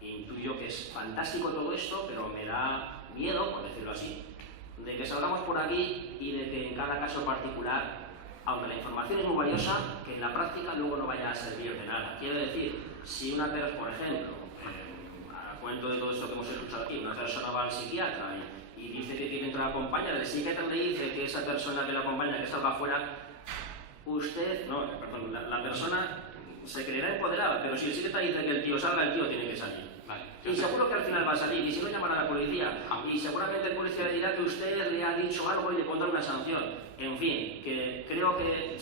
intuyo que es fantástico todo esto, pero me da miedo, por decirlo así, de que salgamos por aquí y de que en cada caso particular, aunque la información es muy valiosa, que en la práctica luego no vaya a servir de nada. Quiero decir, si una persona, por ejemplo, a cuento de todo esto que hemos escuchado aquí, una persona va al psiquiatra y dice que quiere entrar a acompañar, el psiquiatra le dice que esa persona que le acompaña, que salga afuera, la persona se creerá empoderada, pero si el psiquiatra dice que el tío salga, el tío tiene que salir. Vale, y seguro que al final va a salir, y si no llamará a la policía, y seguramente el policía le dirá que usted le ha dicho algo y le pondrá una sanción. En fin, que creo que,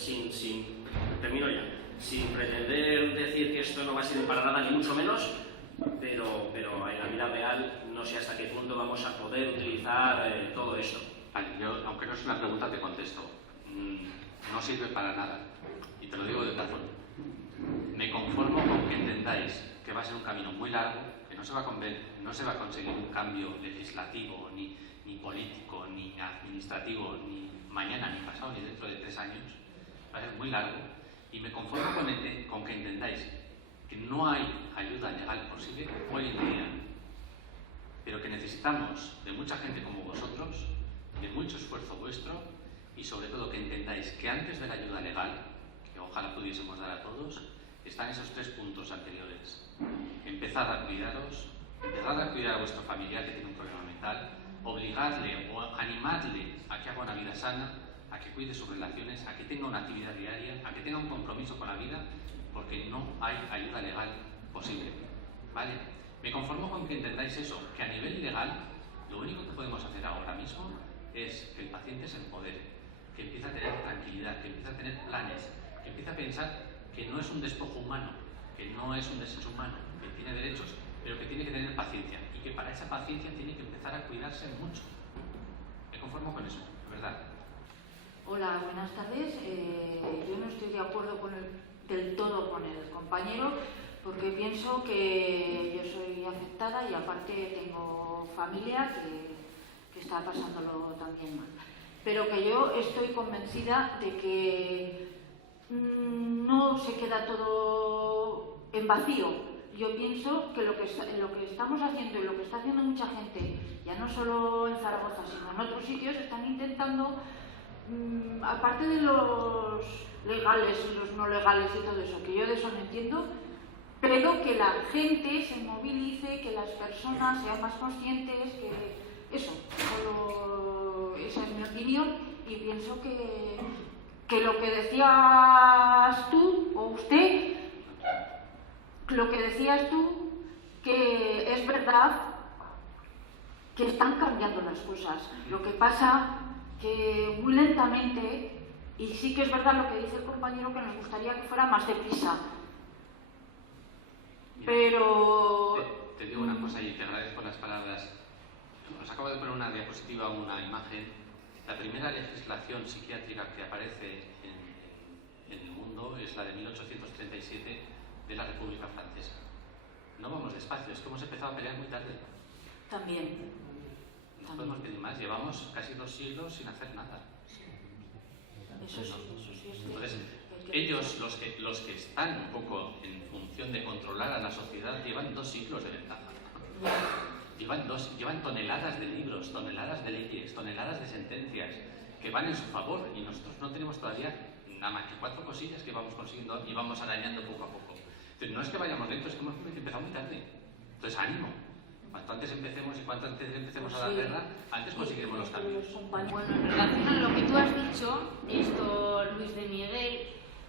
termino ya, sin pretender decir que esto no va a servir para nada, ni mucho menos, pero en la vida real no sé hasta qué punto vamos a poder utilizar todo esto. Vale, yo, aunque no es una pregunta, te contesto. No sirve para nada, y te lo digo de corazón. Me conformo con que entendáis que va a ser un camino muy largo, que no se va a conseguir un cambio legislativo, ni político, ni administrativo, ni mañana, ni pasado, ni dentro de 3 años. Va a ser muy largo, y me conformo con que entendáis que no hay ayuda legal posible hoy en día, pero que necesitamos de mucha gente como vosotros, de mucho esfuerzo vuestro, y sobre todo que entendáis que antes de la ayuda legal, que ojalá pudiésemos dar a todos, están esos 3 puntos anteriores. Empezad a cuidaros, empezad a cuidar a vuestro familiar que tiene un problema mental, obligadle o animadle a que haga una vida sana, a que cuide sus relaciones, a que tenga una actividad diaria, a que tenga un compromiso con la vida, porque no hay ayuda legal posible. ¿Vale? Me conformo con que entendáis eso, que a nivel legal lo único que podemos hacer ahora mismo es que el paciente se empodere, que empiece a tener tranquilidad, que empiece a tener planes, que empiece a pensar que no es un despojo humano, que no es un desecho humano, que tiene derechos, pero que tiene que tener paciencia, y que para esa paciencia tiene que empezar a cuidarse mucho. Me conformo con eso, de verdad. Hola, buenas tardes. Yo no estoy de acuerdo del todo con el compañero, porque pienso que yo soy afectada y aparte tengo familia que está pasándolo también mal. Pero que yo estoy convencida de que no se queda todo en vacío. Yo pienso que lo que estamos haciendo y lo que está haciendo mucha gente, ya no solo en Zaragoza, sino en otros sitios, están intentando, aparte de los legales y los no legales y todo eso, que yo de eso no entiendo, pero que la gente se movilice, que las personas sean más conscientes, que eso, esa es mi opinión, y pienso que lo que decías tú, o usted, lo que decías tú, que es verdad que están cambiando las cosas. Lo que pasa que muy lentamente, y sí que es verdad lo que dice el compañero, que nos gustaría que fuera más deprisa. Pero... Te digo una cosa y te agradezco las palabras. Os acabo de poner una diapositiva, una imagen. La primera legislación psiquiátrica que aparece en el mundo es la de 1837 de la República Francesa. No vamos despacio, es que hemos empezado a pelear muy tarde. También. No podemos pedir más, llevamos casi 2 siglos sin hacer nada. Eso sí es Entonces, ellos, los que están un poco en función de controlar a la sociedad, llevan 2 siglos de ventaja. Llevan toneladas de libros, toneladas de leyes, toneladas de sentencias que van en su favor, y nosotros no tenemos todavía nada más que 4 cosillas que vamos consiguiendo y vamos arañando poco a poco. Entonces, no es que vayamos lento, es que hemos empezado muy tarde. Entonces, ánimo. Cuanto antes empecemos y cuanto antes empecemos a dar guerra, antes conseguiremos los cambios. Bueno, en relación a lo que tú has dicho, Luis de Miguel,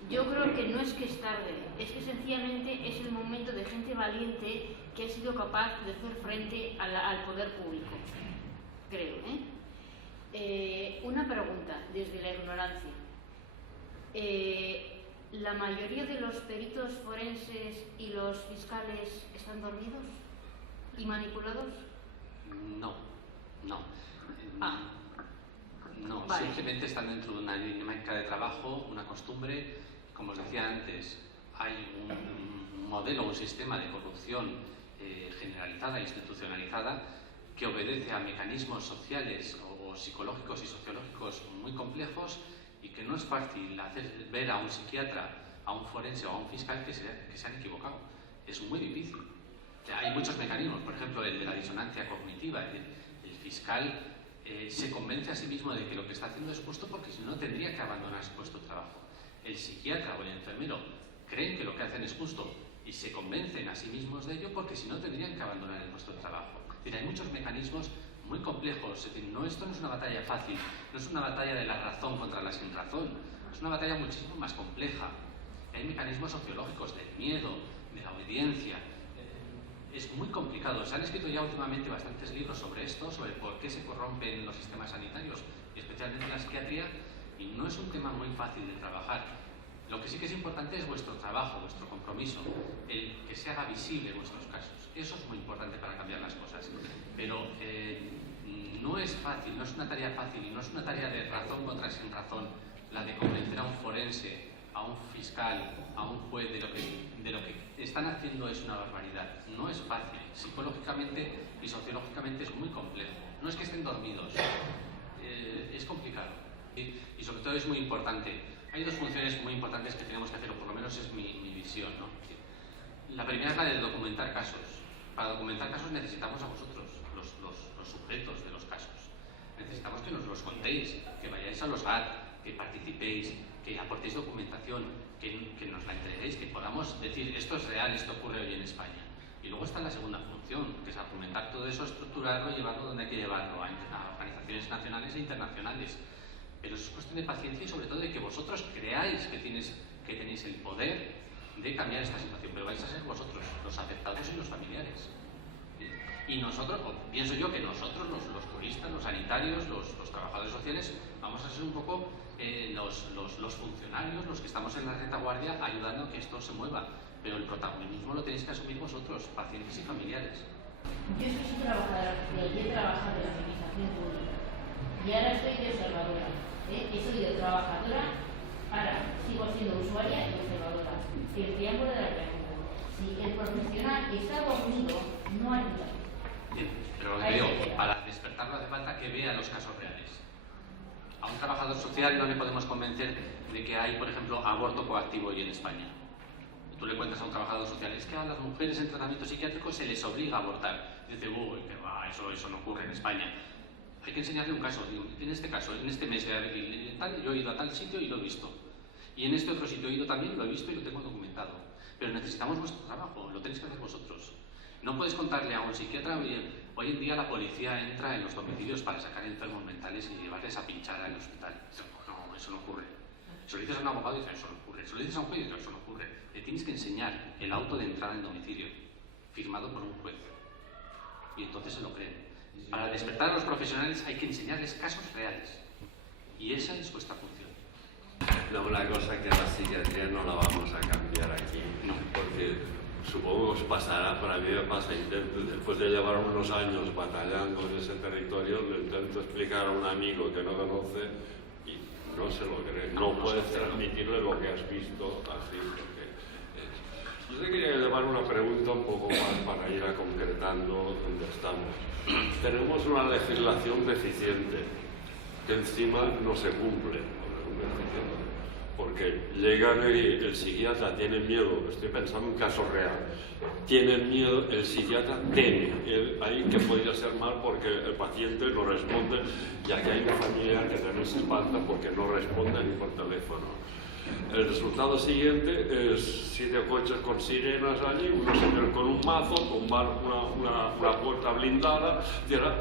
yo creo que no es que es tarde, es que sencillamente es el momento de gente valiente que ha sido capaz de hacer frente al poder público, creo. Una pregunta, desde la ignorancia. ¿La mayoría de los peritos forenses y los fiscales están dormidos y manipulados? No. No, vale. Simplemente están dentro de una dinámica de trabajo, una costumbre. Como os decía antes, hay un modelo, un sistema de corrupción generalizada, institucionalizada, que obedece a mecanismos sociales o psicológicos y sociológicos muy complejos, y que no es fácil hacer ver a un psiquiatra, a un forense o a un fiscal que se han equivocado. Es muy difícil. sea, hay muchos mecanismos, por ejemplo, el de la disonancia cognitiva. El fiscal se convence a sí mismo de que lo que está haciendo es justo porque si no tendría que abandonar su puesto de trabajo. El psiquiatra o el enfermero creen que lo que hacen es justo y se convencen a sí mismos de ello porque si no tendrían que abandonar el puesto de trabajo. Es decir, hay muchos mecanismos muy complejos. Es decir, esto no es una batalla fácil, no es una batalla de la razón contra la sin razón, es una batalla muchísimo más compleja. Hay mecanismos sociológicos del miedo, de la obediencia. Es muy complicado. Se han escrito ya últimamente bastantes libros sobre esto, sobre por qué se corrompen los sistemas sanitarios, y especialmente la psiquiatría, y no es un tema muy fácil de trabajar. Lo que sí que es importante es vuestro trabajo, vuestro compromiso, el que se haga visible vuestros casos. Eso es muy importante para cambiar las cosas. Pero no es fácil, no es una tarea fácil y no es una tarea de razón contra sin razón la de convencer a un forense, a un fiscal, a un juez de lo que están haciendo es una barbaridad. No es fácil. Psicológicamente y sociológicamente es muy complejo. No es que estén dormidos. Es complicado. Y sobre todo es muy importante. Hay dos funciones muy importantes que tenemos que hacer, o por lo menos es mi visión, ¿no? La primera es la de documentar casos. Para documentar casos necesitamos a vosotros, los sujetos de los casos. Necesitamos que nos los contéis, que vayáis a los GAT, que participéis, que aportéis documentación, que nos la entreguéis, que podamos decir esto es real, esto ocurre hoy en España. Y luego está la segunda función, que es argumentar todo eso, estructurarlo y llevarlo donde hay que llevarlo, a organizaciones nacionales e internacionales. Pero es cuestión de paciencia y sobre todo de que vosotros creáis que tenéis el poder de cambiar esta situación, pero vais a ser vosotros, los afectados y los familiares. Y nosotros, o pienso yo que nosotros, los juristas, los sanitarios, los trabajadores sociales, vamos a ser un poco los funcionarios, los que estamos en la retaguardia ayudando a que esto se mueva. Pero el protagonismo lo tenéis que asumir vosotros, pacientes y familiares. Yo soy trabajadora social y he trabajado en la administración pública. Y ahora estoy de observadora. He sido trabajadora, ahora sigo siendo usuaria y observadora. El triángulo de la pregunta. Si el profesional está dormido, no ayuda. Bien, pero lo que digo, para despertarlo hace falta que vea los casos reales. A un trabajador social no le podemos convencer de que hay, por ejemplo, aborto coactivo hoy en España. Tú le cuentas a un trabajador social, es que a las mujeres en tratamiento psiquiátrico se les obliga a abortar. Y dice, uy, que va, eso no ocurre en España. Hay que enseñarle un caso. Digo, en este caso, en este mes de abril, yo he ido a tal sitio y lo he visto. Y en este otro sitio he ido también, lo he visto y lo tengo documentado. Pero necesitamos vuestro trabajo, lo tenéis que hacer vosotros. No puedes contarle a un psiquiatra, oye, hoy en día la policía entra en los domicilios para sacar enfermos mentales y llevarles a pinchar al hospital. No, eso no ocurre. Se lo dices a un abogado y dice, eso no ocurre. Se lo dices a un juez y dice, eso no ocurre. Le tienes que enseñar el auto de entrada en domicilio, firmado por un juez. Y entonces se lo creen. Para despertar a los profesionales hay que enseñarles casos reales. Y esa es vuestra función. No, una cosa que la psiquiatría no la vamos a cambiar aquí, No. porque supongo que os pasará, para mí me pasa, después de llevar unos años batallando en ese territorio, le intento explicar a un amigo que no conoce y no se lo cree, no puedes transmitirle lo que has visto así. Yo te quería llevar una pregunta un poco más para ir a concretando dónde estamos. Tenemos una legislación deficiente que encima no se cumple, porque llegan y el psiquiatra tiene miedo, estoy pensando en un caso real, tiene miedo, el psiquiatra teme, ahí que podría ser mal porque el paciente no responde, ya que hay una familia que también se espanta porque no responde ni por teléfono. El resultado siguiente es 7 coches con sirenas allí, unos señores con un mazo, tumbar una puerta blindada.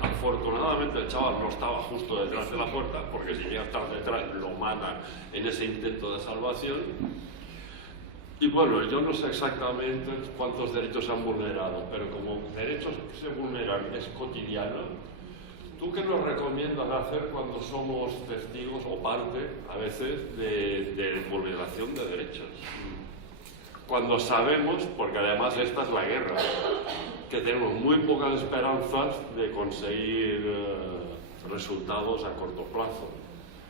Afortunadamente el chaval no estaba justo detrás de la puerta, porque si llega a estar detrás lo matan en ese intento de salvación. Y bueno, yo no sé exactamente cuántos derechos se han vulnerado, pero como derechos que se vulneran es cotidiano. ¿Tú qué nos recomiendas hacer cuando somos testigos o parte, a veces, de vulneración de derechos? Cuando sabemos, porque además esta es la guerra, que tenemos muy pocas esperanzas de conseguir resultados a corto plazo.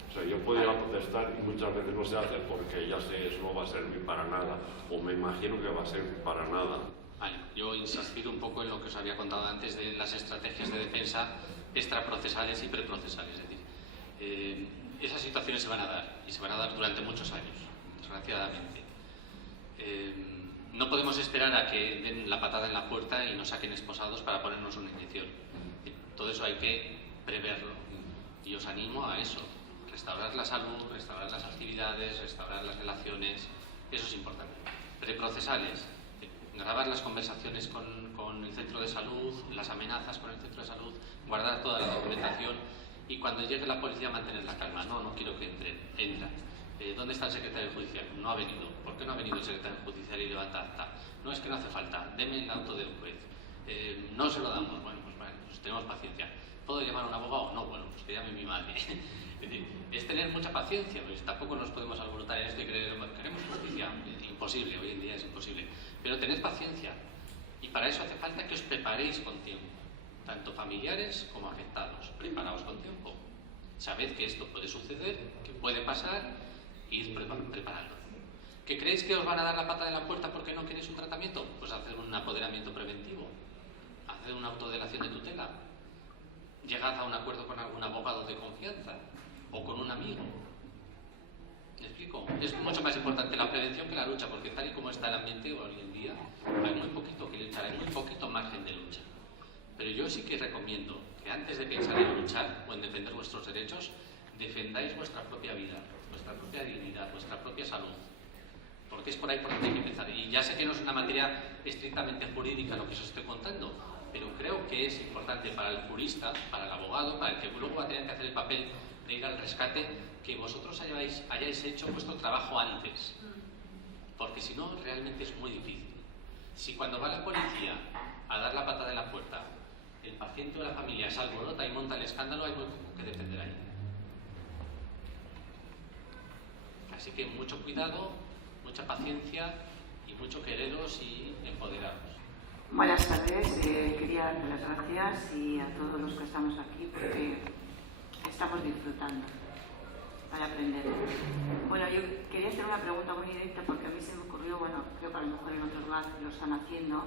O sea, yo podría protestar y muchas veces no se hace porque ya sé, eso no va a servir para nada, o me imagino que va a ser para nada. Vale, yo insistir un poco en lo que os había contado antes de las estrategias de defensa extraprocesales y preprocesales. Es decir, esas situaciones se van a dar y se van a dar durante muchos años, desgraciadamente. No podemos esperar a que den la patada en la puerta y nos saquen esposados para ponernos una inyección. Todo eso hay que preverlo. Y os animo a eso. Restaurar la salud, restaurar las actividades, restaurar las relaciones. Eso es importante. Preprocesales. Grabar las conversaciones con el centro de salud, las amenazas con el centro de salud, guardar toda la documentación y cuando llegue la policía mantener la calma. No quiero que entren. Entra. ¿Dónde está el secretario judicial? No ha venido. ¿Por qué no ha venido el secretario judicial y levanta acta? No, es que no hace falta. Deme el auto del juez. No se lo damos. Bueno, pues tenemos paciencia. ¿Puedo llamar a un abogado? No, bueno, pues que llame mi madre. Es decir, es tener mucha paciencia, pues tampoco nos podemos alborotar en esto y queremos justicia. Imposible, hoy en día es imposible. Pero tened paciencia. Y para eso hace falta que os preparéis con tiempo. Tanto familiares como afectados. Preparaos con tiempo. Sabed que esto puede suceder, que puede pasar, y id preparando. ¿Que creéis que os van a dar la pata de la puerta porque no queréis un tratamiento? Pues haced un apoderamiento preventivo. Haced una autodelación de tutela. Llegad a un acuerdo con algún abogado de confianza o con un amigo. ¿Me explico? Es mucho más importante la prevención que la lucha, porque tal y como está el ambiente hoy en día, hay muy poquito que luchar, hay muy poquito margen de lucha. Pero yo sí que recomiendo que antes de pensar en luchar o en defender vuestros derechos, defendáis vuestra propia vida, vuestra propia dignidad, vuestra propia salud. Porque es por ahí por donde hay que empezar. Y ya sé que no es una materia estrictamente jurídica lo que os estoy contando, pero creo que es importante para el jurista, para el abogado, para el que luego va a tener que hacer el papel de ir al rescate, que vosotros hayáis hecho vuestro trabajo antes. Porque si no, realmente es muy difícil. Si cuando va la policía a dar la patada en la puerta, el paciente o la familia se alborota y monta el escándalo, hay muy poco que defender ahí. Así que mucho cuidado, mucha paciencia y mucho quereros y empoderaros. Buenas tardes, quería dar las gracias y a todos los que estamos aquí porque estamos disfrutando para aprender. Bueno, yo quería hacer una pregunta muy directa porque a mí se me ocurrió, bueno, creo que a lo mejor en otros GAT lo están haciendo,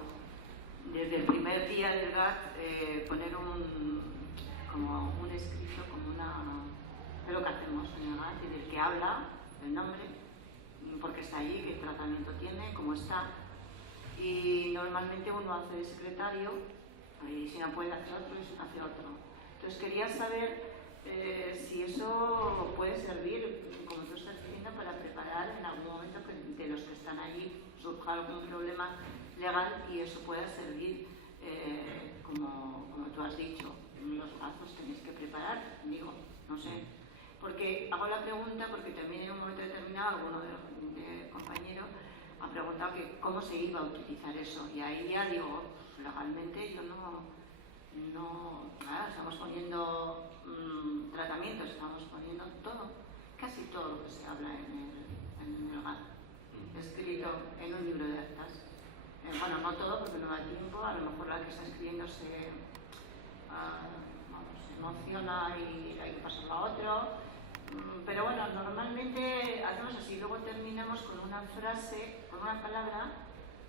desde el primer día del GAT poner como un escrito, como es lo que hacemos en el GAT, y del que habla, el nombre, por qué está allí, qué tratamiento tiene, cómo está. Y normalmente uno hace de secretario, y si no puede hacer otro, hace otro. Entonces quería saber si eso puede servir, como tú estás diciendo, para preparar en algún momento que de los que están allí surja algún problema legal y eso pueda servir, como tú has dicho, los brazos tenéis que preparar, digo, no sé. Porque hago la pregunta porque también en un momento determinado alguno de los compañeros ha preguntado que cómo se iba a utilizar eso y ahí ya digo, legalmente yo claro, estamos poniendo tratamientos, estamos poniendo todo, casi todo lo que se habla en el GAT, escrito en un libro de actas. Bueno, no todo porque no da tiempo, a lo mejor la que está escribiendo se emociona y hay que pasarlo a otro. Pero bueno, normalmente hacemos así, luego terminamos con una frase, con una palabra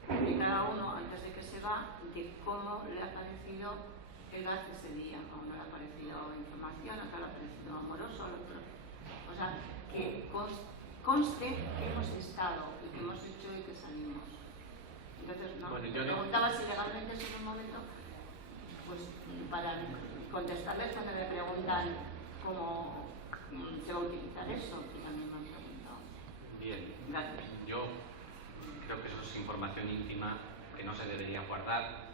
de cada uno antes de que se va, de cómo le ha parecido el GAT ese día, cómo le ha parecido información, a le ha parecido amoroso, al otro. O sea, que conste que hemos estado y que hemos hecho y que salimos. Entonces, no, bueno, me preguntaba si legalmente es en un momento, pues para contestarles cuando me preguntan cómo se va a utilizar eso, que también me han preguntado. Bien. Gracias. Yo creo que eso es información íntima que no se debería guardar,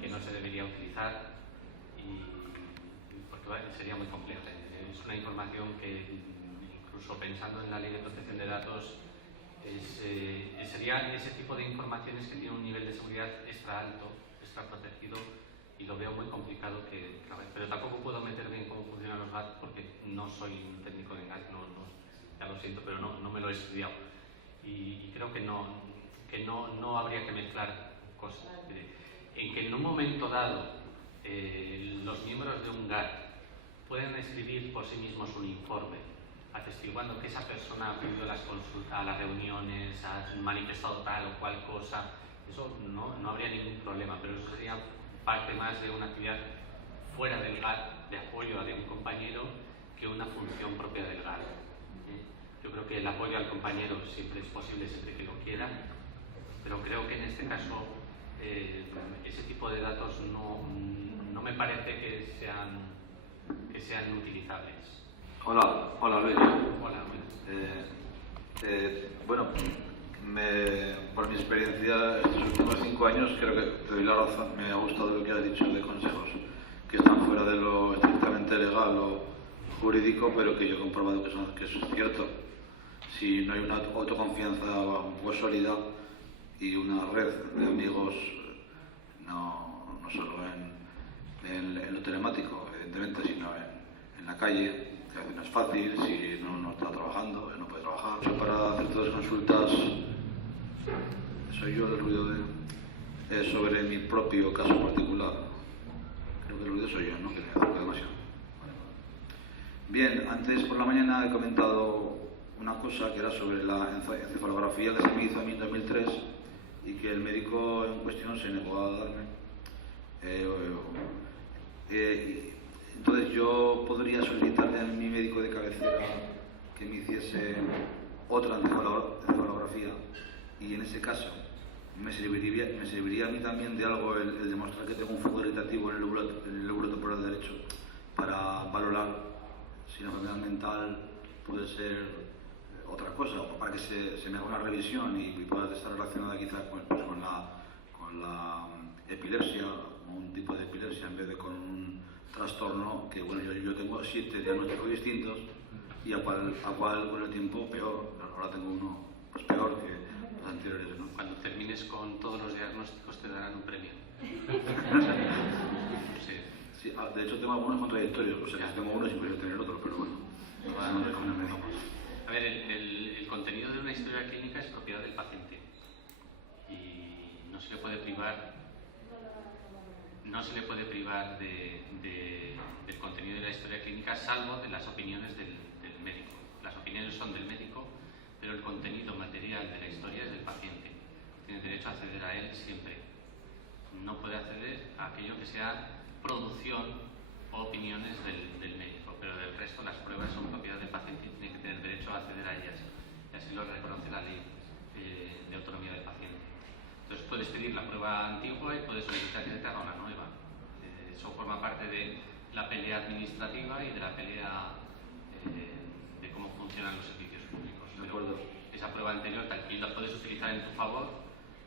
que no se debería utilizar porque sería muy compleja. Es una información que, incluso pensando en la Ley de Protección de Datos, sería ese tipo de informaciones que tienen un nivel de seguridad extra alto, extra protegido, y lo veo muy complicado pero tampoco puedo meterme en cómo funcionan los GAT porque no soy un técnico de GAT, ya lo siento, pero no me lo he estudiado y creo que no habría que mezclar cosas. En que en un momento dado los miembros de un GAT pueden escribir por sí mismos un informe atestiguando que esa persona ha acudido a las reuniones, ha manifestado tal o cual cosa, eso no habría ningún problema, pero eso sería parte más de una actividad fuera del GAT de apoyo a de un compañero que una función propia del GAT. Yo creo que el apoyo al compañero siempre es posible, siempre que lo quiera, pero creo que en este caso ese tipo de datos no me parece que sean utilizables. Hola Luis. Hola, Bueno, por mi experiencia estos últimos 5 años creo que te doy la razón. Me ha gustado lo que has dicho de consejos que están fuera de lo estrictamente legal o jurídico, pero que yo he comprobado que eso es cierto. Si no hay una autoconfianza pues sólida y una red de amigos, no solo en lo telemático, evidentemente, sino en la calle, que no es fácil, si no está trabajando, no puede trabajar. Para hacer todas las consultas, soy yo el ruido sobre mi propio caso particular. Creo que el ruido soy yo, ¿no? Que me acerco demasiado. Bien, antes por la mañana he comentado una cosa que era sobre la encefalografía que se me hizo a mí en 2003 y que el médico en cuestión se negó a darme. Entonces yo podría solicitarle a mi médico de cabecera que me hiciese otra encefalografía, y en ese caso me serviría a mí también de algo el demostrar que tengo un foco irritativo en el lóbulo temporal derecho para valorar si la enfermedad mental puede ser otra cosa, o para que se me haga una revisión y pueda estar relacionada quizás con la epilepsia, o un tipo de epilepsia en vez de con un trastorno que, bueno, yo tengo 7 diagnósticos distintos y a cual con el tiempo peor. Ahora tengo uno pues peor que los anteriores, ¿no? Cuando termines con todos los diagnósticos te darán un premio. Sí, de hecho tengo algunos contradictorios, o sea, tengo uno sin poder tener otro, pero bueno. A ver, el contenido de una historia clínica es propiedad del paciente y no se le puede privar del contenido de la historia clínica, salvo de las opiniones del médico. Las opiniones son del médico, pero el contenido material de la historia es del paciente. Tiene derecho a acceder a él siempre. No puede acceder a aquello que sea producción o opiniones del médico, pero del resto las pruebas son propiedad del paciente y tiene que tener derecho a acceder a ellas. Y así lo reconoce la ley de autonomía del paciente. Entonces puedes pedir la prueba antigua y puedes solicitar que te haga una nueva. Eso forma parte de la pelea administrativa y de la pelea de cómo funcionan los servicios públicos. Pero esa prueba anterior y la puedes utilizar en tu favor,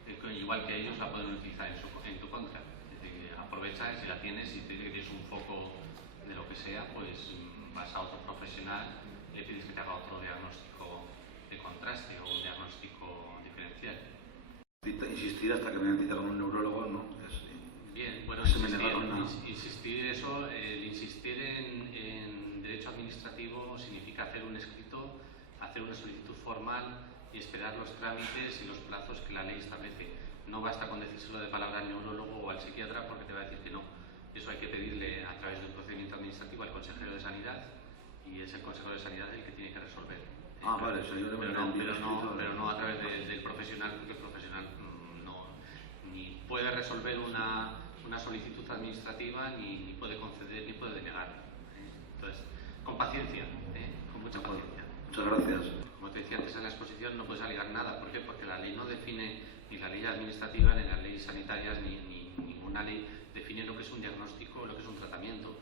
igual que ellos la pueden utilizar en tu contra. Es decir, aprovecha, si la tienes, si te dice que tienes un foco de lo que sea, pues vas a otro profesional y le pides que te haga otro diagnóstico de contraste o un diagnóstico diferencial. Insistir hasta que me necesitan un neurólogo, ¿no? Bien, bueno, insistir en derecho administrativo significa hacer un escrito, hacer una solicitud formal y esperar los trámites y los plazos que la ley establece. No basta con decírselo de palabra al neurólogo o al psiquiatra porque te va a decir que no. Eso hay que pedirle a través de un procedimiento administrativo al consejero de Sanidad y es el consejero de Sanidad el que tiene que resolver. Vale, eso yo pero no a través del profesional, porque el profesional ni puede resolver una solicitud administrativa, ni puede conceder, ni puede denegar. Entonces, con paciencia, con mucha paciencia. Muchas gracias. Como te decía antes en la exposición, no puedes alegar nada. ¿Por qué? Porque la ley no define, ni la ley administrativa, ni las leyes sanitarias, ni ninguna ley define lo que es un diagnóstico o lo que es un tratamiento.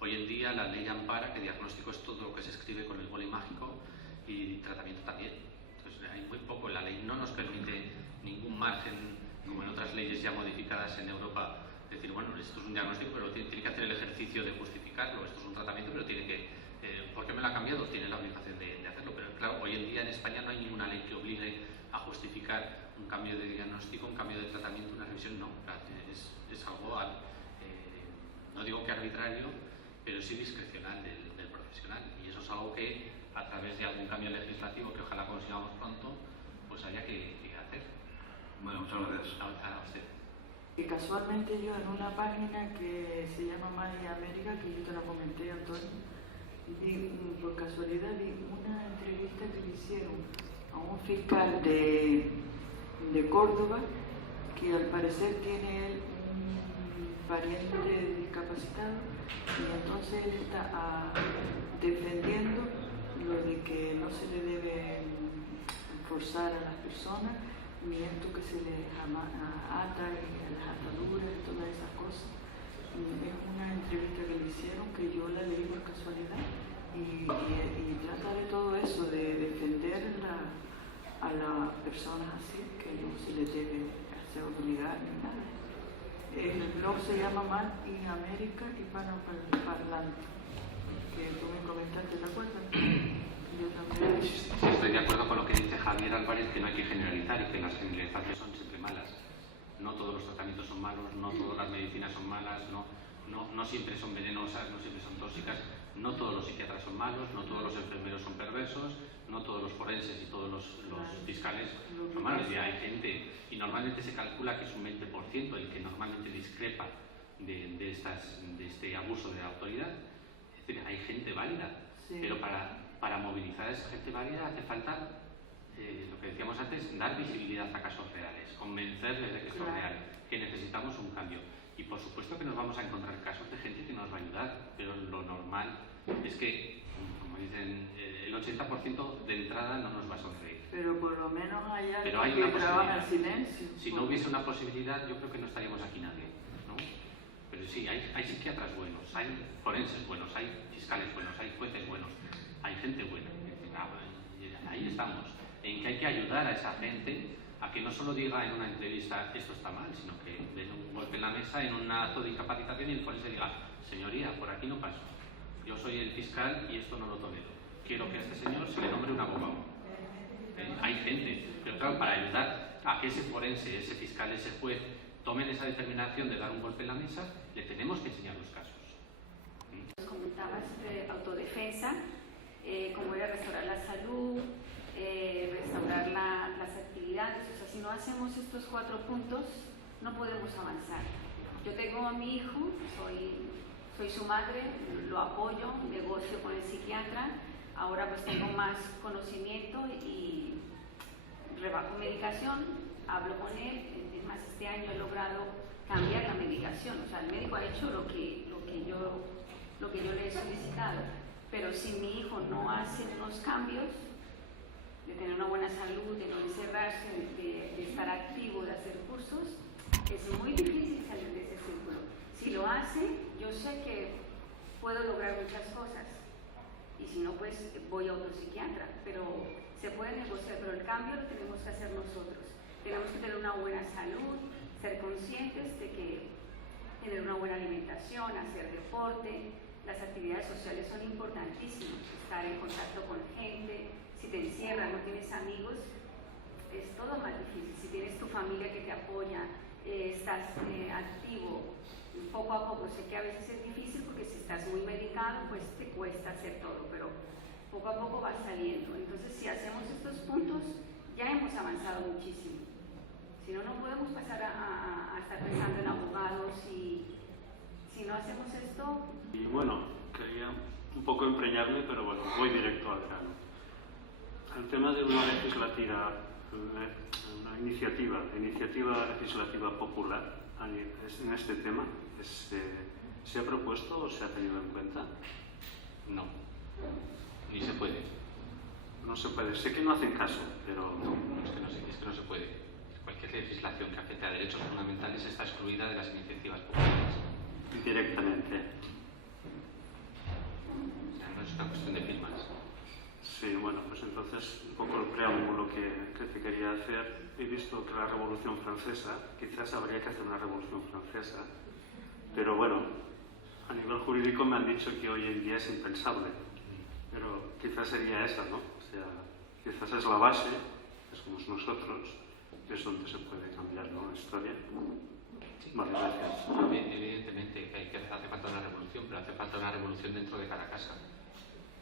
Hoy en día la ley ampara que diagnóstico es todo lo que se escribe con el boli mágico y tratamiento también. Entonces hay muy poco. La ley no nos permite ningún margen, como en otras leyes ya modificadas en Europa, decir, bueno, esto es un diagnóstico, pero tiene que hacer el ejercicio de justificarlo. Esto es un tratamiento, pero tiene que... ¿por qué me lo ha cambiado? Tiene la obligación de hacerlo. Pero claro, hoy en día en España no hay ninguna ley que obligue a justificar un cambio de diagnóstico, un cambio de tratamiento, una revisión. No, es algo, no digo que arbitrario, pero sí discrecional del profesional. Y eso es algo que, a través de algún cambio legislativo, que ojalá consigamos pronto, pues haya que hacer. Bueno, muchas gracias. A usted. Y casualmente yo en una página que se llama Mali América, que yo te la comenté, Antonio, y por casualidad vi una entrevista que le hicieron a un fiscal de Córdoba, que al parecer tiene él un pariente discapacitado, y entonces él está defendiendo lo de que no se le debe forzar a las personas que se les ata y las ataduras y todas esas cosas. Es una entrevista que le hicieron que yo la leí por casualidad y trata de todo eso, de defender a las personas así, que no se les debe hacer obligar ni nada. El blog se llama Madi América Hispanoparlante, que tú me comentaste, ¿te acuerdas? Yo también. Sí, estoy de acuerdo con lo que dice Javier Álvarez, que no hay que generalizar y que las generalizaciones son siempre malas. No todos los tratamientos son malos, no todas las medicinas son malas, no siempre son venenosas, no siempre son tóxicas, no todos los psiquiatras son malos, no todos los enfermeros son perversos, no todos los forenses y todos los fiscales son malos. Y hay gente, y normalmente se calcula que es un 20% el que normalmente discrepa de este abuso de autoridad. Es decir, hay gente válida, Sí. pero para movilizar a esa gente válida hace falta, lo que decíamos antes, dar visibilidad a casos reales, convencerles de que esto es real, que necesitamos un cambio. Y por supuesto que nos vamos a encontrar casos de gente que nos va a ayudar, pero lo normal es que, como dicen, el 80% de entrada no nos va a sonreír. Pero por lo menos hay Pero hay alguien una que trabaja en posibilidad. silencio. Si no hubiese una posibilidad, yo creo que no estaríamos aquí nadie, ¿no? Pero sí, hay psiquiatras buenos, hay forenses buenos, hay fiscales buenos, hay jueces buenos, hay gente buena. Ahí estamos, en que hay que ayudar a esa gente a que no solo diga en una entrevista esto está mal, sino que den un golpe en la mesa en un acto de incapacitación y el forense diga, señoría, por aquí no paso, yo soy el fiscal y esto no lo tolero, quiero que a este señor se le nombre un abogado. Hay gente, pero claro, para ayudar a que ese forense, ese fiscal, ese juez tomen esa determinación de dar un golpe en la mesa, le tenemos que enseñar los casos. Comentabas autodefensa, como era restaurar la salud, restaurar las actividades. O sea, si no hacemos estos 4 puntos, no podemos avanzar. Yo tengo a mi hijo, soy su madre, lo apoyo, negocio con el psiquiatra, ahora pues tengo más conocimiento y rebajo medicación, hablo con él, es más, este año he logrado cambiar la medicación, o sea, el médico ha hecho lo que yo le he solicitado, pero si mi hijo no hace los cambios, de tener una buena salud, de no encerrarse, de estar activo, de hacer cursos, es muy difícil salir de ese círculo. Si lo hace, yo sé que puedo lograr muchas cosas, y si no, pues voy a otro psiquiatra, pero se puede negociar, pero el cambio lo tenemos que hacer nosotros. Tenemos que tener una buena salud, ser conscientes de que tener una buena alimentación, hacer deporte, las actividades sociales son importantísimas, estar en contacto con gente. Si te encierras, no tienes amigos, es todo más difícil. Si tienes tu familia que te apoya, estás activo, poco a poco. Sé que a veces es difícil porque si estás muy medicado, pues te cuesta hacer todo, pero poco a poco va saliendo. Entonces, si hacemos estos puntos, ya hemos avanzado muchísimo. Si no, no podemos pasar a estar pensando en abogados y si no hacemos esto... Y bueno, quería un poco empreñarme, pero bueno, voy directo al grano. El tema de una iniciativa legislativa popular en este tema, ¿se ha propuesto o se ha tenido en cuenta? No, ni se puede. No se puede. Sé que no hacen caso, pero... No, es que no se puede. Cualquier legislación que afecte a derechos fundamentales está excluida de las iniciativas populares. Directamente. O sea, no es una cuestión de firmas. Sí, bueno, pues entonces un poco el preámbulo que te quería hacer. He visto que la Revolución Francesa, quizás habría que hacer una Revolución Francesa, pero bueno, a nivel jurídico me han dicho que hoy en día es impensable, pero quizás sería esa, ¿no? O sea, quizás es la base, que somos nosotros, que es donde se puede cambiar, ¿no?, la historia. Vale, gracias. Evidentemente que hace falta una revolución, pero hace falta una revolución dentro de cada casa.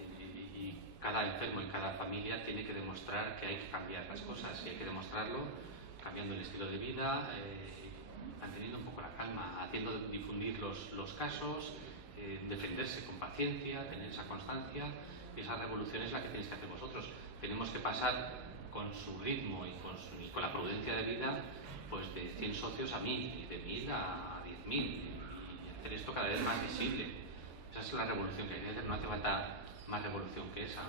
Y cada enfermo en cada familia tiene que demostrar que hay que cambiar las cosas, y hay que demostrarlo cambiando el estilo de vida, manteniendo un poco la calma, haciendo difundir los casos, defenderse con paciencia, tener esa constancia, y esa revolución es la que tenéis que hacer vosotros. Tenemos que pasar con su ritmo y con la prudencia de vida, pues de 100 socios a 1000, y de 1000 a 10.000, y hacer esto cada vez más visible. Esa es la revolución que hay que hacer, no hace falta más revolución que esa.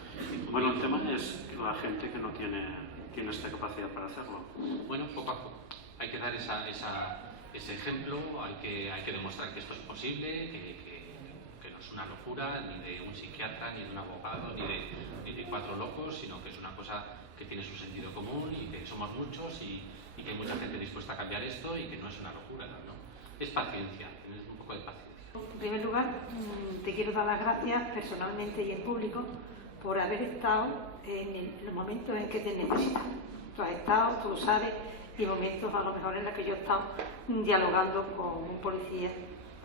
Bueno, el tema es que la gente que no tiene tiene esta capacidad para hacerlo. Bueno, poco a poco. Hay que dar ese ejemplo, hay que demostrar que esto es posible, que no es una locura ni de un psiquiatra, ni de un abogado, ni de 4 locos, sino que es una cosa que tiene su sentido común y que somos muchos y que hay mucha gente dispuesta a cambiar esto y que no es una locura, ¿no? Es paciencia, tener un poco de paciencia. En primer lugar, te quiero dar las gracias personalmente y en público por haber estado en los momentos en que te necesitas. Tú has estado, tú lo sabes, y momentos a lo mejor en los que yo he estado dialogando con un policía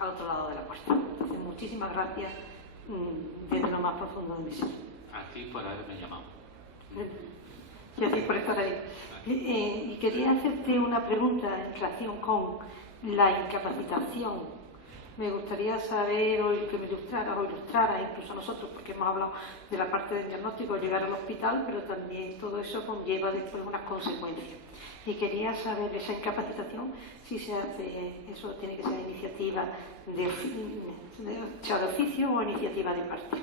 al otro lado de la puerta. Entonces, muchísimas gracias desde lo más profundo de mi ser. A ti por haberme llamado. Y a ti por estar ahí. Y quería hacerte una pregunta en relación con la incapacitación. Me gustaría saber o que me ilustrara incluso a nosotros, porque hemos hablado de la parte del diagnóstico, llegar al hospital, pero también todo eso conlleva después unas consecuencias. Y quería saber esa incapacitación, si se hace, eso tiene que ser iniciativa de oficio o iniciativa de parte.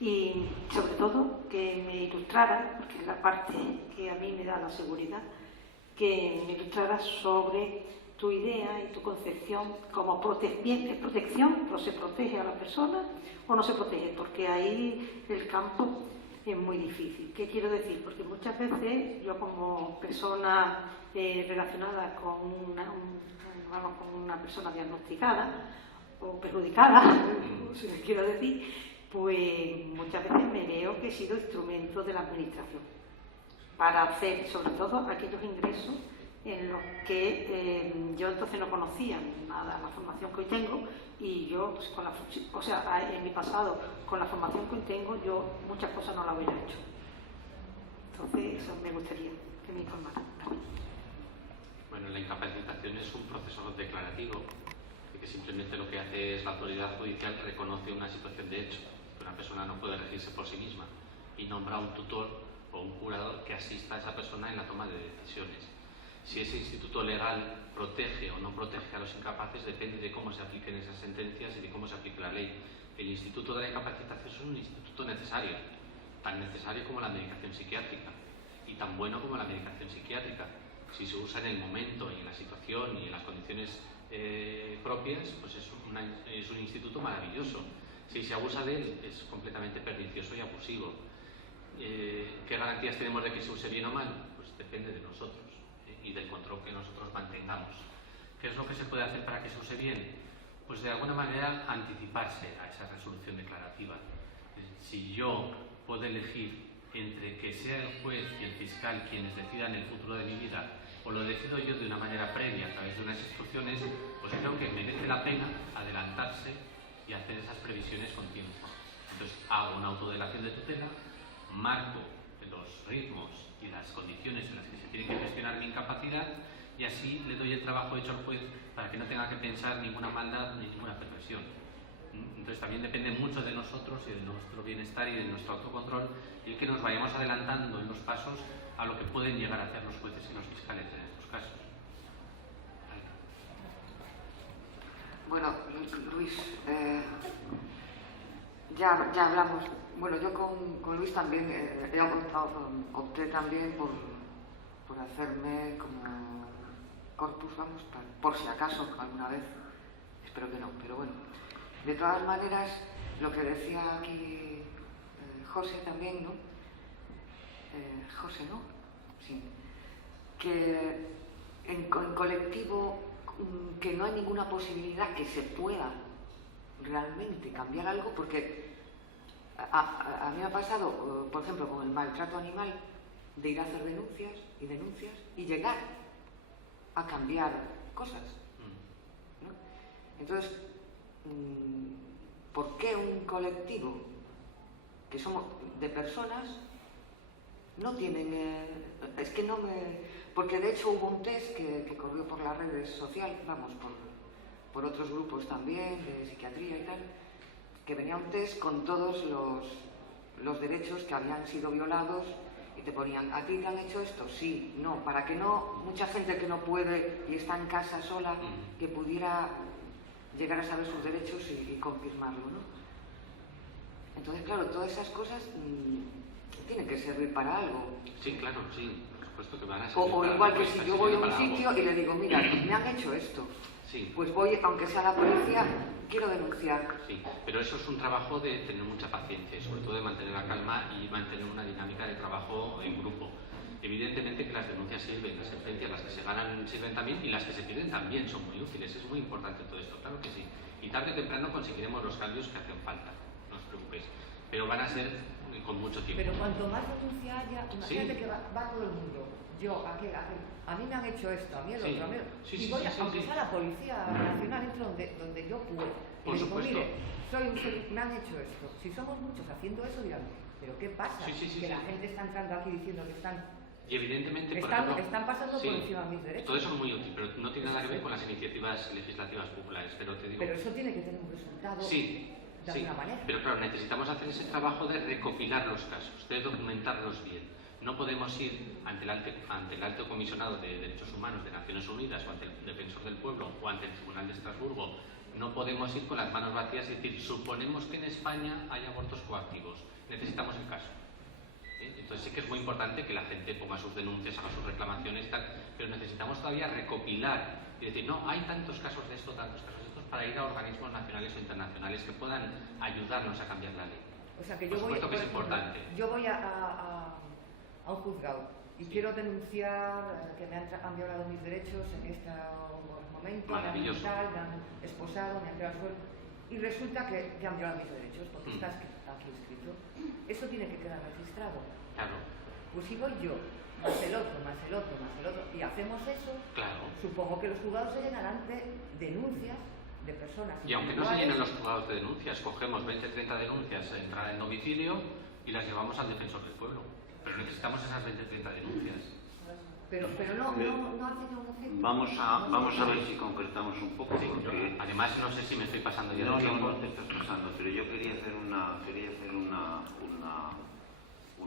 Y sobre todo que me ilustrara, porque es la parte que a mí me da la seguridad, que me ilustrara sobre tu idea y tu concepción como protección, o se protege a la persona o no se protege, porque ahí el campo es muy difícil. ¿Qué quiero decir? Porque muchas veces yo como persona relacionada con una persona diagnosticada o perjudicada, si me quiero decir, pues muchas veces me veo que he sido instrumento de la administración para hacer sobre todo aquellos ingresos en los que yo entonces no conocía nada la formación que hoy tengo y yo, pues, en mi pasado, con la formación que hoy tengo, yo muchas cosas no las hubiera hecho. Entonces, eso me gustaría que me informaran. Bueno, la incapacitación es un proceso declarativo, que simplemente lo que hace es la autoridad judicial reconoce una situación de hecho, que una persona no puede regirse por sí misma y nombra un tutor o un curador que asista a esa persona en la toma de decisiones. Si ese instituto legal protege o no protege a los incapaces depende de cómo se apliquen esas sentencias y de cómo se aplique la ley. El instituto de la incapacitación es un instituto necesario, tan necesario como la medicación psiquiátrica y tan bueno como la medicación psiquiátrica. Si se usa en el momento y en la situación y en las condiciones propias, pues es un instituto maravilloso. Si se abusa de él, es completamente pernicioso y abusivo. ¿Qué garantías tenemos de que se use bien o mal? Pues depende de nosotros y del control que nosotros mantengamos. ¿Qué es lo que se puede hacer para que se use bien? Pues de alguna manera anticiparse a esa resolución declarativa. Si yo puedo elegir entre que sea el juez y el fiscal quienes decidan el futuro de mi vida o lo decido yo de una manera previa a través de unas instrucciones, pues creo que merece la pena adelantarse y hacer esas previsiones con tiempo. Entonces hago una autodelación de tutela, marco los ritmos y las condiciones en las que se tiene que gestionar mi incapacidad y así le doy el trabajo hecho al juez para que no tenga que pensar ninguna maldad ni ninguna perversión. Entonces también depende mucho de nosotros y de nuestro bienestar y de nuestro autocontrol y que nos vayamos adelantando en los pasos a lo que pueden llegar a hacer los jueces y los fiscales en estos casos. Bueno, Luis, ya hablamos. Bueno, yo con Luis también opté también por hacerme como corpus, vamos, por si acaso alguna vez. Espero que no, pero bueno. De todas maneras, lo que decía aquí José también, ¿no? José, ¿no? Sí. Que en colectivo que no hay ninguna posibilidad que se pueda realmente cambiar algo, porque a mí me ha pasado, por ejemplo, con el maltrato animal, de ir a hacer denuncias y llegar a cambiar cosas, ¿no? Entonces, ¿por qué un colectivo que somos de personas no tienen... es que no me... Porque de hecho hubo un test que corrió por las redes sociales, vamos, por otros grupos también, de psiquiatría y tal, que venía un test con todos los derechos que habían sido violados y te ponían, ¿a ti te han hecho esto? Sí, no, para que no, mucha gente que no puede y está en casa sola, que pudiera llegar a saber sus derechos y confirmarlo, ¿no? Entonces, claro, todas esas cosas tienen que servir para algo. Sí, claro, sí. supuesto que van a O igual que si yo voy a un sitio y le digo, mira, me han hecho esto. Sí. Pues voy, aunque sea la policía, quiero denunciar. Sí, pero eso es un trabajo de tener mucha paciencia y sobre todo de mantener la calma y mantener una dinámica de trabajo en grupo. Evidentemente que las denuncias sirven, las sentencias, las que se ganan sirven también y las que se pierden también son muy útiles. Es muy importante todo esto, claro que sí. Y tarde o temprano conseguiremos los cambios que hacen falta, no os preocupéis. Pero van a ser con mucho tiempo. Pero cuanto más denuncia haya, imagínate que va todo el mundo. Yo, aquel, a mí me han hecho esto, a mí el otro, a mí y voy a, aunque sea la Policía Nacional, entro donde yo puedo. Por y digo, supuesto. mire, me han hecho esto. Si somos muchos haciendo eso, dirán, ¿pero qué pasa? Que la gente está entrando aquí diciendo que están... Y evidentemente, por están ejemplo, pasando por encima de mis derechos. todo eso es muy útil, pero no tiene nada que ver con las iniciativas legislativas populares. Pero te digo... Pero eso tiene que tener un resultado de alguna manera. Pero claro, necesitamos hacer ese trabajo de recopilar los casos, de documentarlos bien. No podemos ir ante el Alto Comisionado de Derechos Humanos de Naciones Unidas o ante el Defensor del Pueblo o ante el Tribunal de Estrasburgo. No podemos ir con las manos vacías y decir, suponemos que en España hay abortos coactivos, necesitamos el caso. Entonces sí que es muy importante que la gente ponga sus denuncias, haga sus reclamaciones, tal, pero necesitamos todavía recopilar y decir, no, hay tantos casos de esto, para ir a organismos nacionales o internacionales que puedan ayudarnos a cambiar la ley. O sea, que Por supuesto que es importante. Yo voy a un juzgado y quiero denunciar que me han violado mis derechos en este momento, me han esposado, me han tirado al suelo, y resulta que han violado mis derechos porque está aquí escrito. Eso tiene que quedar registrado. Claro. Pues si voy yo, más el otro, y hacemos eso, supongo que los juzgados se llenarán de denuncias de personas. Y aunque no se llenen los juzgados de denuncias, cogemos 20-30 denuncias en domicilio y las llevamos al Defensor del Pueblo. Pero necesitamos esas 20-30 denuncias. Pero no hacen un efecto. Vamos a ver si concretamos un poco. Porque... Además, no sé si me estoy pasando ya de tiempo. No te estás pasando, pero yo quería hacer una